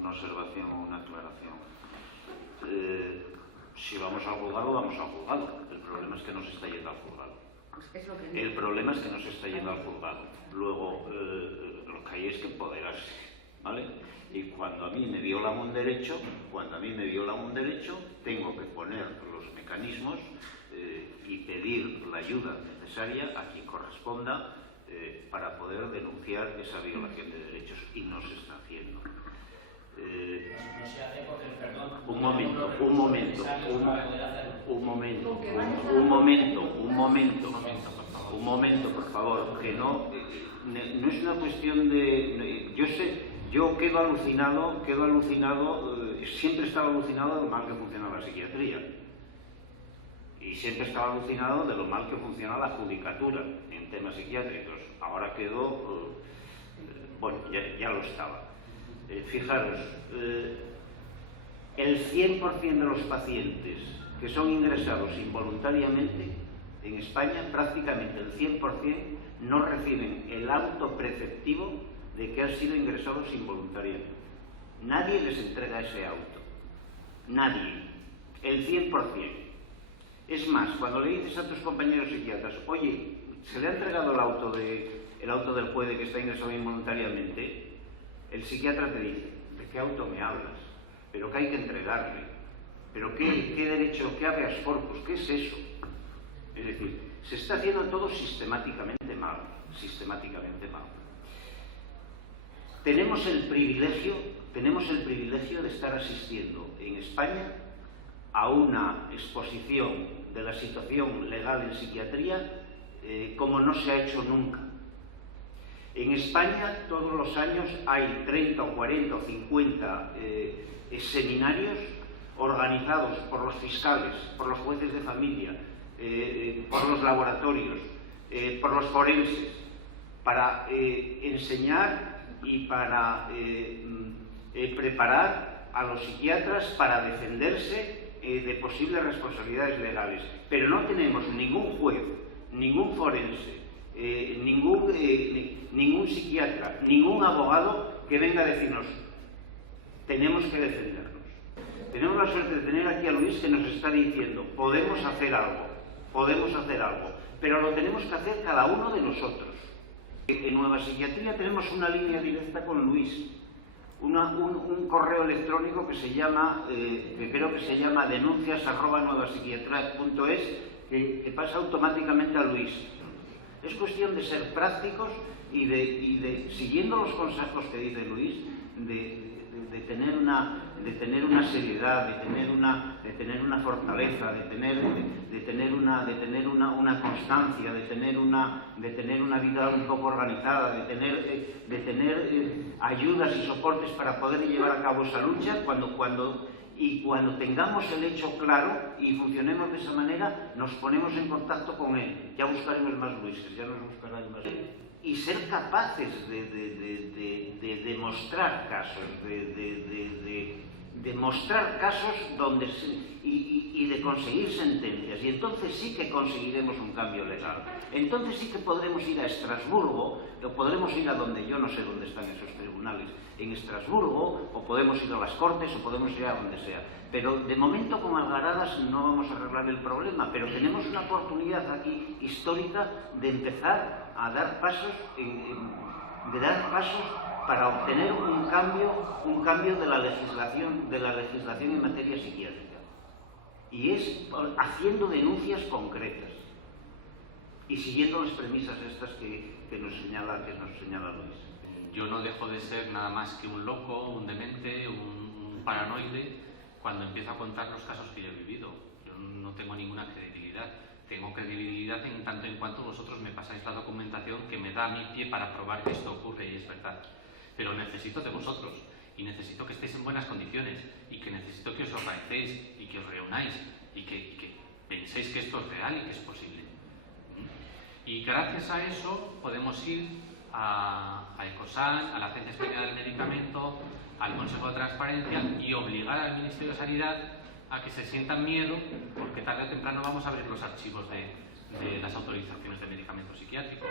observación o una aclaración. Si vamos al juzgado, vamos al juzgado. El problema es que no se está yendo al juzgado. El problema es que no se está yendo al juzgado. Luego, lo que hay es que empoderarse, ¿vale? Y cuando a mí me violan un derecho, tengo que poner los mecanismos y pedir la ayuda necesaria a quien corresponda para poder denunciar esa violación de derechos, y no se está haciendo. No se hace porque, perdón, un momento, por favor, que no es una cuestión de... Yo quedo alucinado, siempre he estado alucinado de lo mal que funciona la psiquiatría. Y siempre he estado alucinado de lo mal que funciona la judicatura en temas psiquiátricos. Ahora quedo... bueno, ya lo estaba. Fijaros, el 100% de los pacientes que son ingresados involuntariamente en España, prácticamente el 100%, no reciben el auto preceptivo de que han sido ingresados involuntariamente. Nadie les entrega ese auto. Nadie. El 100%. Es más, cuando le dices a tus compañeros psiquiatras, oye, se le ha entregado el auto del juez de que está ingresado involuntariamente, el psiquiatra te dice, ¿de qué auto me hablas? ¿Pero qué hay que entregarle? ¿Pero qué derecho, qué habeas corpus? ¿Qué es eso? Es decir, se está haciendo todo sistemáticamente mal. Tenemos el privilegio de estar asistiendo en España a una exposición de la situación legal en psiquiatría como no se ha hecho nunca. En España todos los años hay 30 o 40 o 50 seminarios organizados por los fiscales, por los jueces de familia, por los laboratorios, por los forenses, para enseñar y para preparar a los psiquiatras para defenderse de posibles responsabilidades legales. Pero no tenemos ningún juez, ningún forense, ningún psiquiatra, ningún abogado que venga a decirnos tenemos que defendernos. Tenemos la suerte de tener aquí a Luis que nos está diciendo podemos hacer algo, pero lo tenemos que hacer cada uno de nosotros. En Nueva Psiquiatría tenemos una línea directa con Luis, un correo electrónico que se llama, que creo que se llama denuncias@nuevapsiquiatría.es, que pasa automáticamente a Luis. Es cuestión de ser prácticos y de siguiendo los consejos que dice Luis, de tener una seriedad, de tener una fortaleza, de tener una constancia, de tener una vida un poco organizada, de tener ayudas y soportes para poder llevar a cabo esa lucha. Cuando tengamos el hecho claro y funcionemos de esa manera, nos ponemos en contacto con él. Ya buscaremos más Luises, ya nos buscarán más. Y ser capaces de demostrar casos, de mostrar casos donde y de conseguir sentencias. Y entonces sí que conseguiremos un cambio legal. Entonces sí que podremos ir a Estrasburgo, o podremos ir a donde yo no sé dónde están esos tribunales, en Estrasburgo, o podemos ir a las Cortes, o podemos ir a donde sea. Pero de momento con algaradas no vamos a arreglar el problema, pero tenemos una oportunidad aquí histórica de empezar a dar pasos, para obtener un cambio de la legislación en materia psiquiátrica. Y es haciendo denuncias concretas y siguiendo las premisas estas que nos señala Luis. Yo no dejo de ser nada más que un loco, un demente, un paranoide cuando empiezo a contar los casos que yo he vivido. Yo no tengo ninguna credibilidad. Tengo credibilidad en tanto en cuanto vosotros me pasáis la documentación que me da a mi pie para probar que esto ocurre y es verdad. Pero necesito de vosotros y necesito que estéis en buenas condiciones y que necesito que os organicéis y que os reunáis y que penséis que esto es real y que es posible. Y gracias a eso podemos ir a ECOSAN, a la Agencia Española del Medicamento, al Consejo de Transparencia y obligar al Ministerio de Sanidad a que se sientan miedo, porque tarde o temprano vamos a abrir los archivos de las autorizaciones de medicamentos psiquiátricos.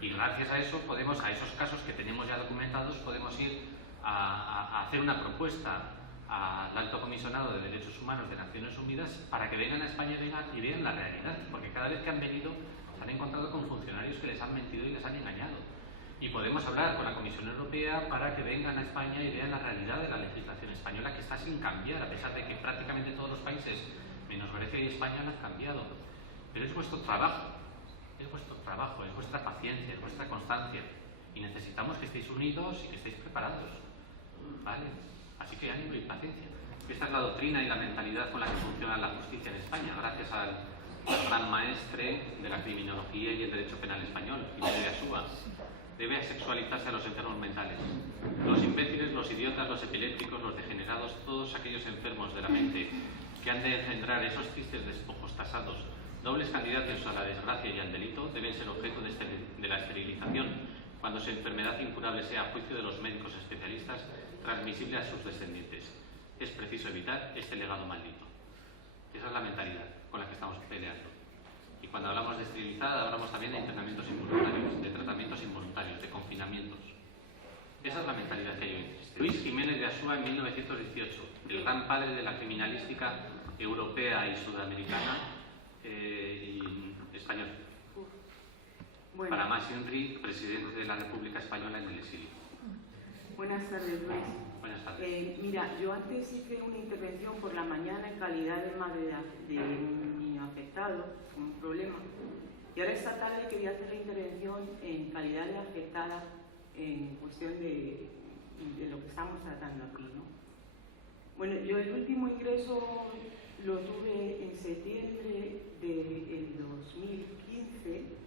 Y gracias a eso, a esos casos que tenemos ya documentados, podemos ir a hacer una propuesta al Alto Comisionado de Derechos Humanos de Naciones Unidas para que vengan a España y vean la realidad, porque cada vez que han venido se han encontrado con funcionarios que les han mentido y les han engañado. Y podemos hablar con la Comisión Europea para que vengan a España y vean la realidad de la legislación española, que está sin cambiar, a pesar de que prácticamente todos los países, menos Grecia y España, han cambiado. Pero es vuestro trabajo, es vuestra paciencia, es vuestra constancia. Y necesitamos que estéis unidos y que estéis preparados. ¿Vale? Así que ánimo y paciencia. Esta es la doctrina y la mentalidad con la que funciona la justicia en España, gracias al gran maestre de la criminología y el derecho penal español, Jiménez de Asúa. Debe asexualizarse a los enfermos mentales. Los imbéciles, los idiotas, los epilépticos, los degenerados, todos aquellos enfermos de la mente que han de engendrar esos tristes despojos tasados, dobles candidatos a la desgracia y al delito, deben ser objeto de la esterilización, cuando su enfermedad incurable sea, a juicio de los médicos especialistas, transmisible a sus descendientes. Es preciso evitar este legado maldito. Esa es la mentalidad con la que estamos peleando. Y cuando hablamos de esterilizar, hablamos también de internamientos involuntarios, de tratamientos involuntarios, de confinamientos. Esa es la mentalidad que hay hoy. Luis Jiménez de Asúa, en 1918, el gran padre de la criminalística europea y sudamericana y española. Bueno. Para más Henry, presidente de la República Española en el exilio. Buenas tardes, Luis. Buenas tardes. Mira, yo antes hice una intervención por la mañana en calidad de madre de un niño afectado con un problema. Y ahora esta tarde quería hacer la intervención en calidad de afectada en cuestión de lo que estamos tratando aquí, ¿no? Bueno, yo el último ingreso lo tuve en septiembre del 2015.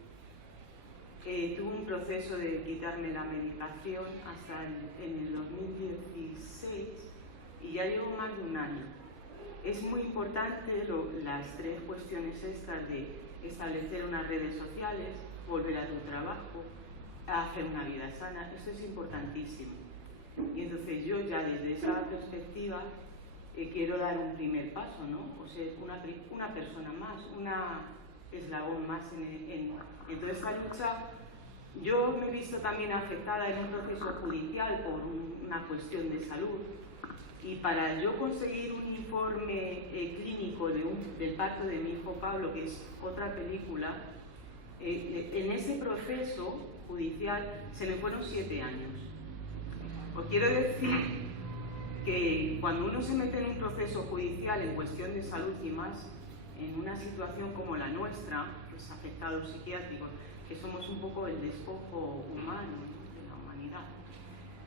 Tuve un proceso de quitarme la medicación hasta en el 2016 y ya llevo más de un año. Es muy importante las tres cuestiones estas de establecer unas redes sociales, volver a tu trabajo, hacer una vida sana. Esto es importantísimo. Y entonces yo ya desde esa perspectiva quiero dar un primer paso, ¿no? O sea, una persona más, una eslabón más en toda esta lucha. Yo me he visto también afectada en un proceso judicial por una cuestión de salud, y para yo conseguir un informe clínico del parto de mi hijo Pablo, que es otra película, en ese proceso judicial se me fueron 7 años. Os quiero decir que cuando uno se mete en un proceso judicial en cuestión de salud y más, en una situación como la nuestra, los afectados psiquiátricos, que somos un poco el despojo humano, ¿no?, de la humanidad,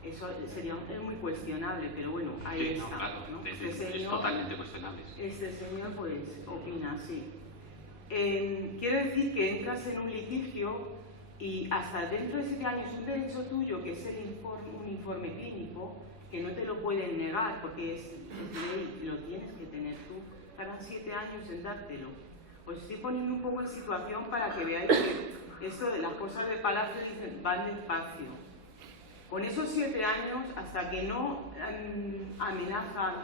eso sería muy cuestionable, pero bueno, ahí sí, está. No, claro, ¿no? es totalmente cuestionable. Este señor pues opina así. Quiero decir que entras en un litigio y hasta dentro de 7 años un derecho tuyo, que es un informe clínico, que no te lo pueden negar porque es ley, lo tienes que tener tú, tardan 7 años en dártelo. Os estoy poniendo un poco en situación para que veáis que esto de las cosas de palacio dicen, van despacio. Con esos 7 años, hasta que no amenazan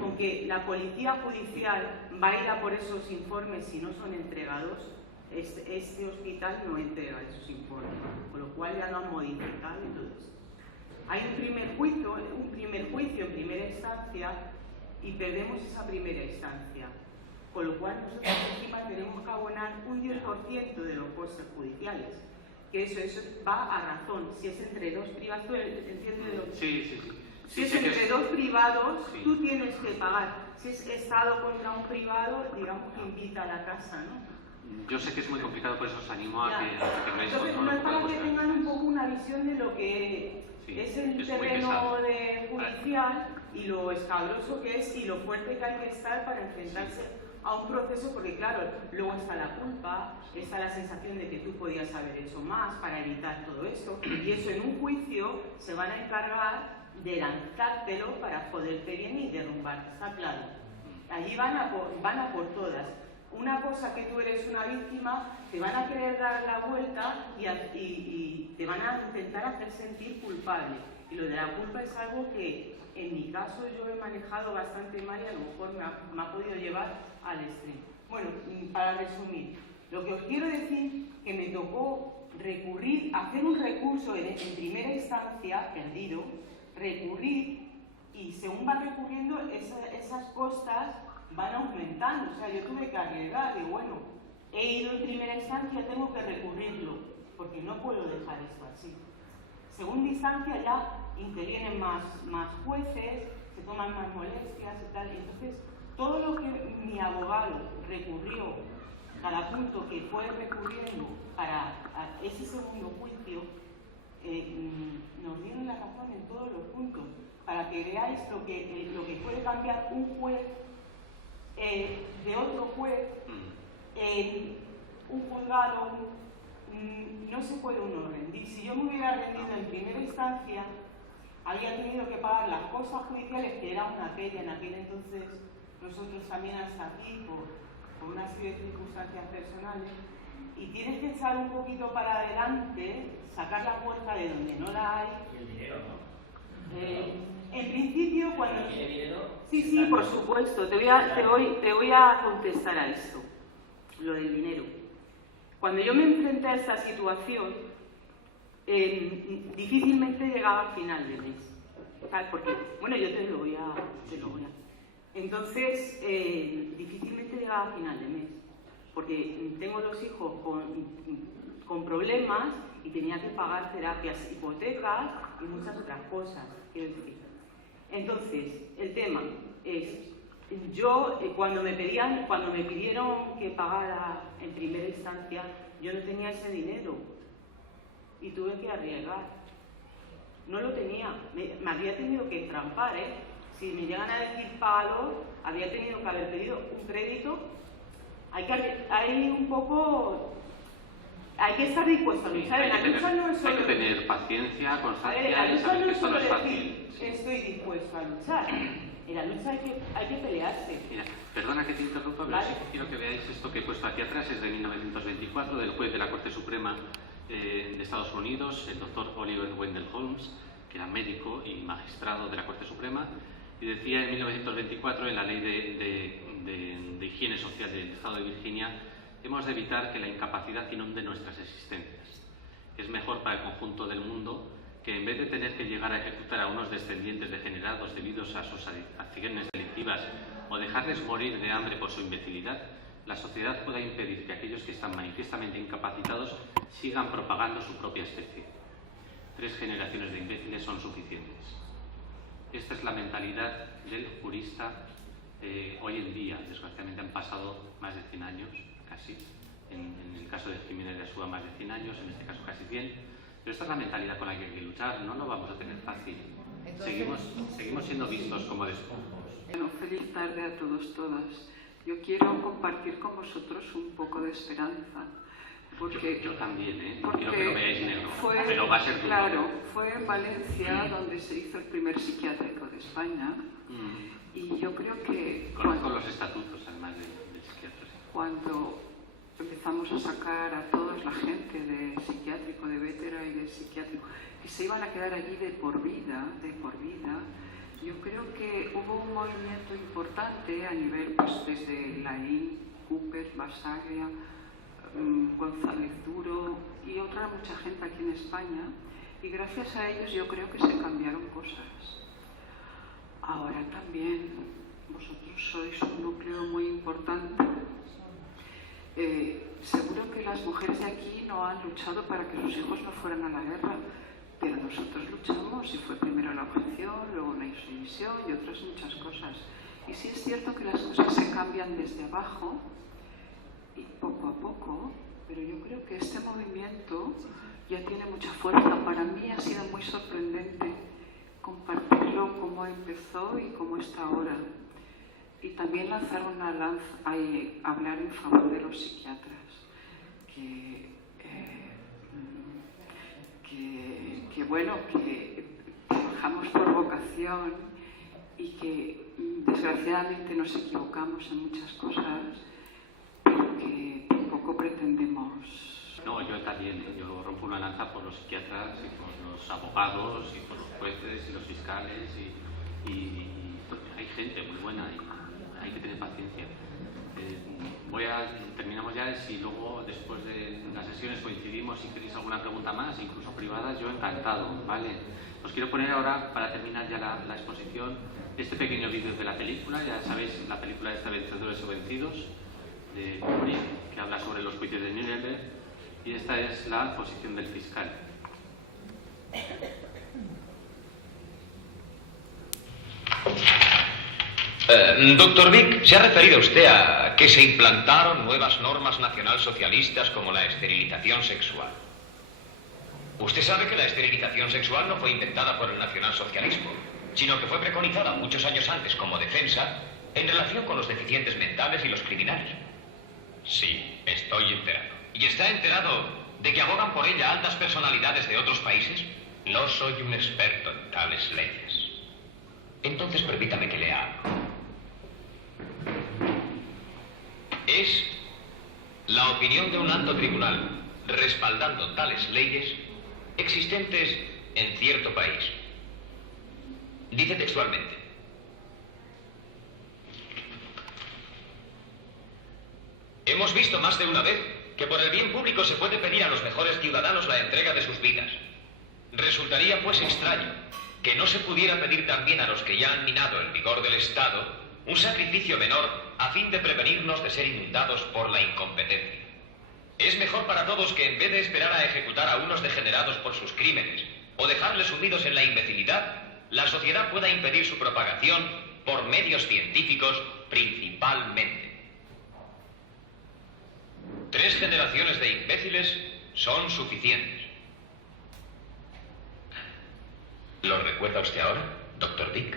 con que la policía judicial va a ir a por esos informes si no son entregados, este hospital no entrega esos informes, con lo cual ya lo han modificado y todo eso. Hay un primer juicio en primera instancia y perdemos esa primera instancia, con lo cual nosotros encima tenemos que abonar un 10% de los costes judiciales. Que eso va a razón. Si es entre dos privados, ¿tú entiendes lo que? Sí. Si es entre dos privados, tú tienes que pagar. Si es Estado contra un privado, digamos que invita a la casa, ¿no? Yo sé que es muy complicado, por eso os animo a que tengáis entonces, no es para que tengan un poco una visión de lo que es el terreno judicial y lo escabroso que es y lo fuerte que hay que estar para enfrentarse a un proceso, porque claro, luego está la culpa, está la sensación de que tú podías haber hecho más para evitar todo esto, y eso en un juicio se van a encargar de lanzártelo para joderte bien y derrumbarte, está claro. Allí van a por todas. Una cosa que tú eres una víctima, te van a querer dar la vuelta y te van a intentar hacer sentir culpable. Y lo de la culpa es algo que en mi caso yo he manejado bastante mal y a lo mejor me ha podido llevar al extremo. Bueno, para resumir, lo que os quiero decir que me tocó recurrir, hacer un recurso en primera instancia, perdido, recurrir, y según va recurriendo esas costas van aumentando. O sea, yo tuve que arriesgar, y bueno, he ido en primera instancia, tengo que recurrirlo, porque no puedo dejar esto así. Segunda instancia ya intervienen más jueces, se toman más molestias y tal. Entonces, todo lo que mi abogado recurrió, cada punto que fue recurriendo para ese segundo juicio, nos dieron la razón en todos los puntos, para que veáis lo que puede cambiar un juez de otro juez, un juzgado. No se puede uno rendir. Si yo me hubiera rendido en primera instancia, había tenido que pagar las cosas judiciales, que era una pena en aquel entonces, nosotros también hasta aquí, por una serie de circunstancias personales, y tienes que echar un poquito para adelante, sacar la fuerza de donde no la hay. Y el dinero, ¿no? En principio, cuando... ¿Tiene dinero? Sí, por supuesto. Te voy a contestar a esto, lo del dinero. Cuando yo me enfrenté a esta situación, difícilmente llegaba a final de mes. Porque, bueno, yo te lo voy a... Entonces, difícilmente llegaba a final de mes. Porque tengo 2 hijos con problemas y tenía que pagar terapias, hipotecas y muchas otras cosas. Quiero decir. Entonces, el tema es, yo cuando me pidieron que pagara en primera instancia, yo no tenía ese dinero y tuve que arriesgar. No lo tenía, me había tenido que trampar, ¿eh? Si me llegan a decir págalo, habría tenido que haber pedido un crédito. Hay que estar dispuesto a luchar. La lucha no es solo... Hay que tener paciencia, constancia, la y lucha saber no que es esto no solo es fácil. decir estoy dispuesto a luchar. En la lucha hay que pelearse. Mira, perdona que te interrumpa, pero sí quiero que veáis esto que he puesto aquí atrás, es de 1924, del juez de la Corte Suprema de Estados Unidos, el doctor Oliver Wendell Holmes, que era médico y magistrado de la Corte Suprema, y decía en 1924, en la Ley de Higiene Social del Estado de Virginia, hemos de evitar que la incapacidad inunde nuestras existencias. Es mejor para el conjunto del mundo que en vez de tener que llegar a ejecutar a unos descendientes degenerados debidos a sus acciones delictivas o dejarles morir de hambre por su imbecilidad, la sociedad pueda impedir que aquellos que están manifiestamente incapacitados sigan propagando su propia especie. 3 generaciones de imbéciles son suficientes. esta es la mentalidad del jurista hoy en día. Desgraciadamente han pasado más de 100 años, casi. En el caso de Jiménez de Asúa más de 100 años, en este caso casi 100. Pero esta es la mentalidad con la que hay que luchar, no lo vamos a tener fácil. Seguimos siendo vistos como despojos. Bueno, feliz tarde a todos, todas. Yo quiero compartir con vosotros un poco de esperanza. Porque, yo también, no quiero que lo veáis negro, pero va a ser duro. Claro, fue en Valencia donde se hizo el primer psiquiátrico de España. Y yo creo que... Conozco los estatutos, además, del psiquiatra. Cuando empezamos a sacar a todos la gente de psiquiátrico, de vétera y de psiquiátrico, que se iban a quedar allí de por vida, yo creo que hubo un movimiento importante a nivel, pues desde Laín, Cooper, Basaglia, González Duro y mucha gente aquí en España, y gracias a ellos yo creo que se cambiaron cosas. Ahora también vosotros sois un núcleo muy importante. Seguro que las mujeres de aquí no han luchado para que sus hijos no fueran a la guerra, pero nosotros luchamos y fue primero la objeción, luego la insumisión y otras muchas cosas. Y sí es cierto que las cosas se cambian desde abajo y poco a poco, pero yo creo que este movimiento ya tiene mucha fuerza. Para mí ha sido muy sorprendente compartirlo, cómo empezó y cómo está ahora. Y también lanzar una lanza, hablar en favor de los psiquiatras, que trabajamos por vocación y que desgraciadamente nos equivocamos en muchas cosas, pero que tampoco pretendemos. No, yo también, yo rompo una lanza por los psiquiatras y por los abogados y por los jueces y los fiscales y hay gente muy buena y hay que tener paciencia. Terminamos ya, si luego después de las sesiones coincidimos, si queréis alguna pregunta más, incluso privada, yo encantado, ¿vale? Os quiero poner ahora, para terminar ya la exposición, este pequeño vídeo de la película. Ya sabéis, la película de Vencedores o Vencidos, de Kubrick, que habla sobre los juicios de Nuremberg, y esta es la posición del fiscal. Doctor Vic, ¿se ha referido usted a que se implantaron nuevas normas nacionalsocialistas como la esterilización sexual? Usted sabe que la esterilización sexual no fue inventada por el nacionalsocialismo, sino que fue preconizada muchos años antes como defensa en relación con los deficientes mentales y los criminales. Sí, estoy enterado. ¿Y está enterado de que abogan por ella altas personalidades de otros países? No soy un experto en tales leyes. Entonces permítame que lea algo. Es la opinión de un alto tribunal respaldando tales leyes existentes en cierto país. Dice textualmente: hemos visto más de una vez que por el bien público se puede pedir a los mejores ciudadanos la entrega de sus vidas. Resultaría pues extraño que no se pudiera pedir también a los que ya han minado el vigor del Estado un sacrificio menor a fin de prevenirnos de ser inundados por la incompetencia. Es mejor para todos que en vez de esperar a ejecutar a unos degenerados por sus crímenes o dejarles sumidos en la imbecilidad, la sociedad pueda impedir su propagación por medios científicos principalmente. 3 generaciones de imbéciles son suficientes. ¿Lo recuerda usted ahora, Dr. Dick?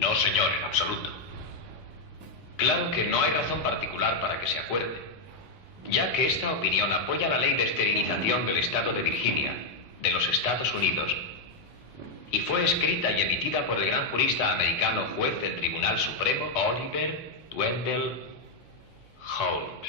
No, señor, en absoluto. Claro que no hay razón particular para que se acuerde, ya que esta opinión apoya la ley de esterilización del estado de Virginia, de los Estados Unidos, y fue escrita y emitida por el gran jurista americano juez del Tribunal Supremo, Oliver Wendell Holmes.